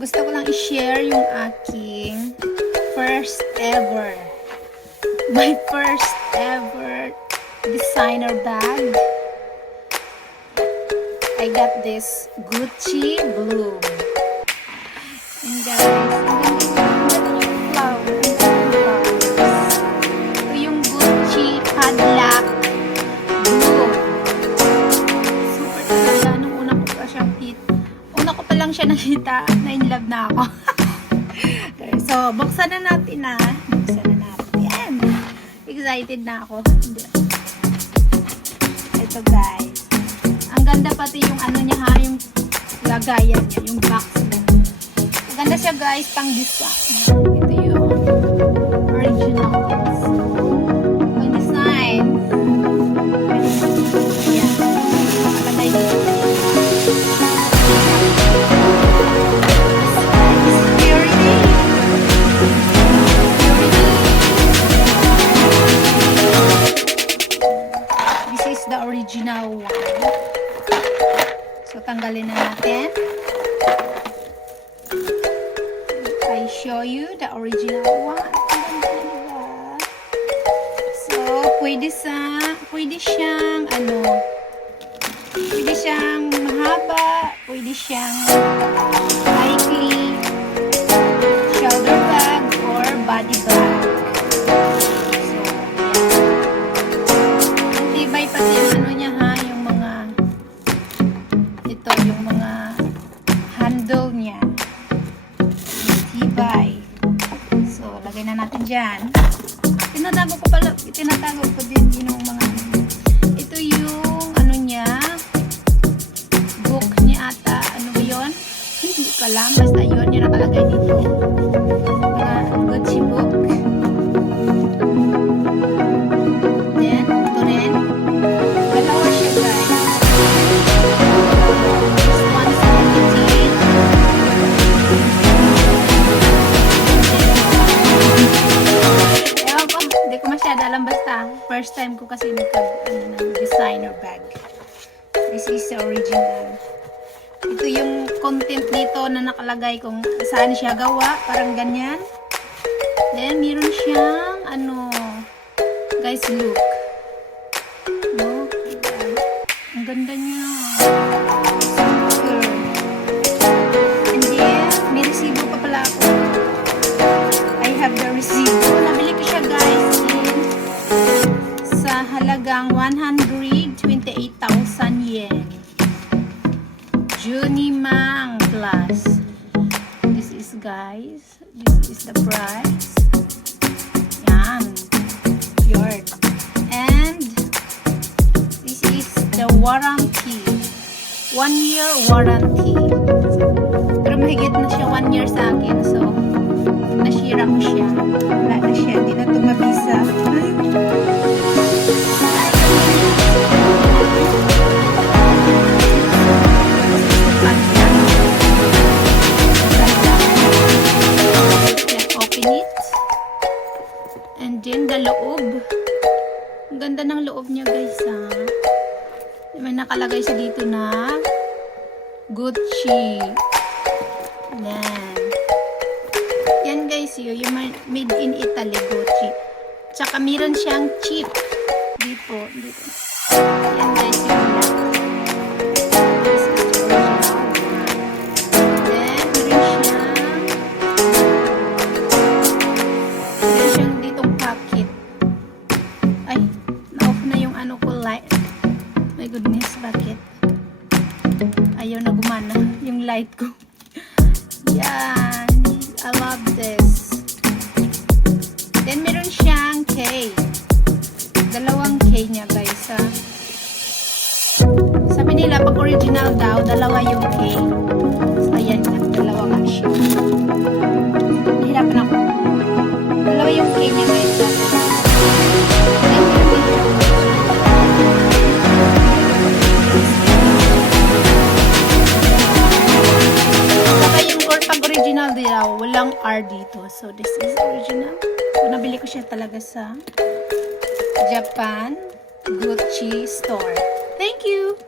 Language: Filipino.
gusto ko lang i-share yung aking first ever. My first ever designer bag. I got this Gucci Bloom. And guys, ang ganda yung flower. Ito yung Gucci Padlock Bloom. Super talaga. Nung una ko pa siyang una ko pa lang siya nakita, na-inlove na ako. Okay, so, buksan na natin na. Buksan na natin. Yan. Excited na ako. Ito guys. Ang ganda pati yung ano niya ha, yung lagayan niya, yung box niya. Ang ganda siya guys, pang design. Ito yung originals. Pang design. Yan. Nakalagay dito. This is the original one. So, tanggalin na natin. I show you the original one. So, pwede siyang mahaba, pwede siyang likely shoulder bag or body bag. So, yan. Tibay pati yung ano niya ha, yung mga yung mga handle niya. Tibay. So, lagay na natin dyan. Tinatago ko din yung mga ito yung ano niya book niya ata. Ano ba yun? Hindi ko alam. Basta yun yung nakalagay dito. Mga Gucci book. Then, ito rin. Dalawa siya guys. Alam basta, first time ko kasi ng designer bag. This is the original. Ito yung content dito na nakalagay kung saan siya gawa, parang ganyan. Then meron siyang guys, look. No? Ang ganda niya. Super. And then may resibo pa pala ako. I have the resibo. Nabili ko siya guys sa halagang 128,000 yen. Junimang Plus. This is guys. This is the price. Yan. Yun. And this is the warranty. 1 year warranty. Pero mahigit na siya 1 year sa akin. So, nasira ko siya. Wala na siya. Hindi na tumabisa. Open it. And then the loob. Ang ganda ng loob niya guys ha. May nakalagay siya dito na Gucci. Yan guys yung made in Italy Gucci. Tsaka meron siyang chip dito. Yan guys yung black. This is the original. Then meron siyang ditong pocket. Ay, na-off na yung light. My goodness, bakit? Ayaw na gumana yung light ko. Yan. I love this. Then, meron siyang K. Dalawang K niya, guys, ha. Sabi nila, pag original daw, dalawa yung K. So, ayan nga. Dalawa nga siya. Nahirapan ako. Dalawa yung K niya, guys, ha. Original daw, walang R dito. So, this is original. So, nabili ko siya talaga sa Japan Gucci store. Thank you!